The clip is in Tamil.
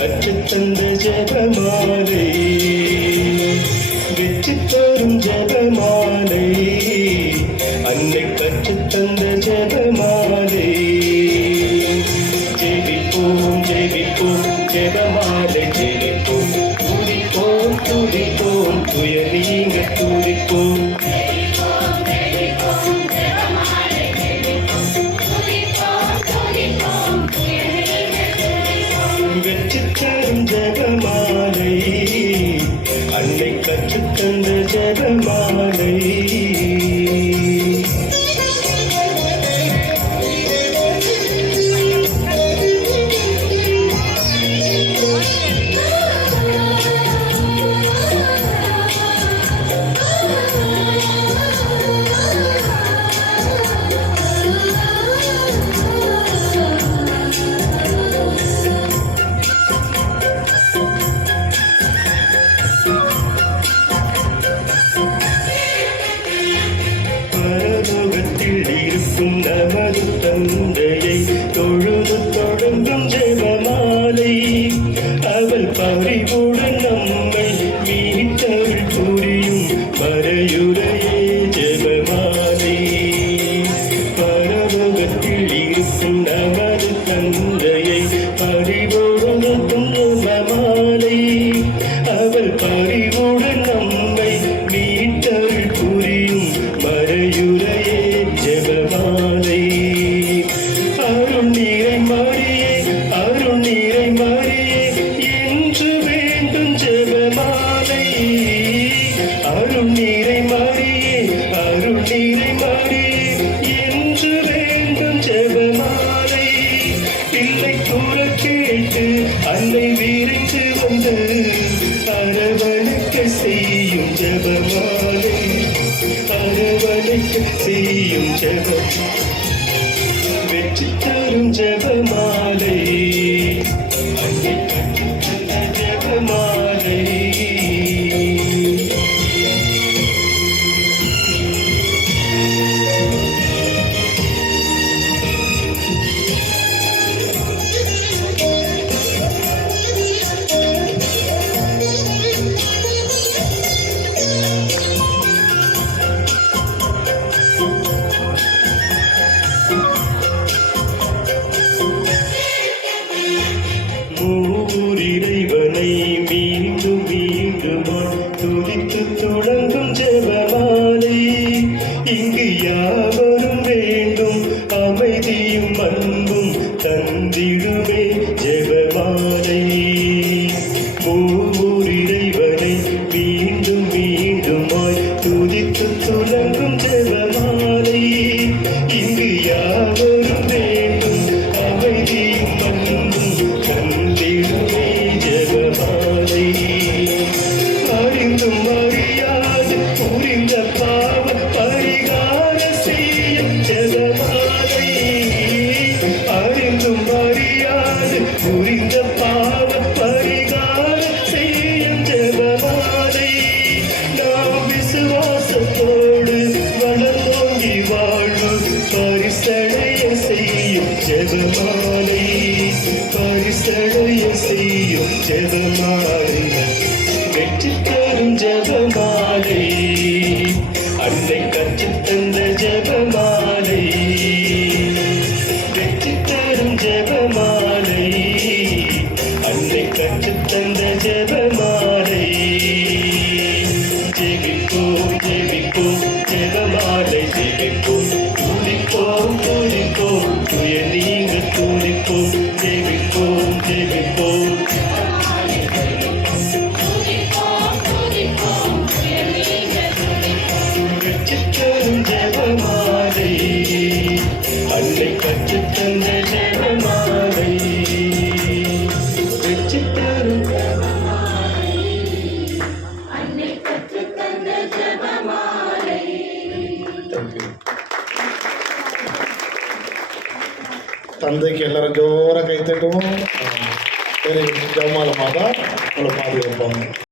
கற்றுத்தந்த ஜெபமாலை வெற்றி தரும் ஜெபமாலை அன்னை கற்றுத்தந்த ஜெபமாலை ஜெபிப்போம் ஜெபிப்போம் ஜெபமாலை ஜெபிப்போம் துதிப்போம் துதிப்போம் துயர் நீங்க துதிப்போம் வெற்றி தரும் ஜெபமாலை அன்னை கற்றுத்தந்த ஜெபமாலை இருக்கும் நமது தந்தையை தொழுது தொடங்கும் ஜெபமாலை அவள் பறிவுடன் நம்மை மீட்டவள் புரியும் மறையுரையே ஜெபமாலை பரலோகத்தில் இருக்கும் நமது தந்தையை பறிவுடன் ஜெபமாலை அவள் பறிவுடன் நம்மை மீட்டவள் புரியும் மறையுரையே ஜெபமாலை அருள் நீரை மாறியே அருள் நீரை மாறியே என்று வேண்டும் ஜெபமாலை அருள் நீரை மாறியே அருள் நீரை மாறியே என்று வேண்டும் ஜெபமாலை பிள்ளை கூற கேட்டு அன்னை விரைந்து வந்து அரவணைக்க செய்யும் ஜெபமாலை அரவணைக்க செய்யும் ஜெபம் வெற்றி தரும் ஜெபமாலை அன்னை கற்றுத்தந்த ஜெபமாலை இறைவனை மீண்டும் மீண்டும் துதித்து தொடங்கும் ஜெபமாலை இங்கு யாவரும் வேண்டும் அமைதியும் அன்பும் தந்திடுமே ஜெபமாலை இறைவனை மீண்டும் மீண்டுமாய் துதித்து தொடங்கும் ஜெபமாலை இங்கு யாவரும் வேண்டும் அமைதியும் அன்பும் தந்திடுமே ஜெபமாலை அறிந்தும் அறியாது புரிந்த பாவ பரிகார செய்யும் ஜெபமாலை அறிந்தும் அறியாது புரிந்த பாவ பரிகார செய்யும் ஜெபமாலை நாம் விசுவாசத்தோடு வளர்ந்தோங்கி வாழு பரிசடைய செய்யும் ஜெபமாலை பரிசடைய செய்யும் ஜெபமாலை வெற்றி தரும் ஜெபமாலை அன்னை கற்றுத்தந்த ஜெபமாலை வெற்றி தரும் ஜெபமாலை அன்னை கற்றுத்தந்த ஜெபமாலை ஜெபிப்போம் ஜெபிப்போம் ஜெபமாலை ஜெபிப்போம் துதிப்போம் துதிப்போம் துயர் நீங்க துதிப்போம் ஜெபிப்போம் ஜெபிப்போம் வெற்றி தரும் ஜெபமாலை அன்னை கற்றுத்தந்த ஜெபமாலை வெற்றி தரும் தந்தைக்கு எல்லாரும் ஜோரம் கை தட்டுவோம். ஜெபமாலை மாதா உங்களை பாதுகாப்பாங்க.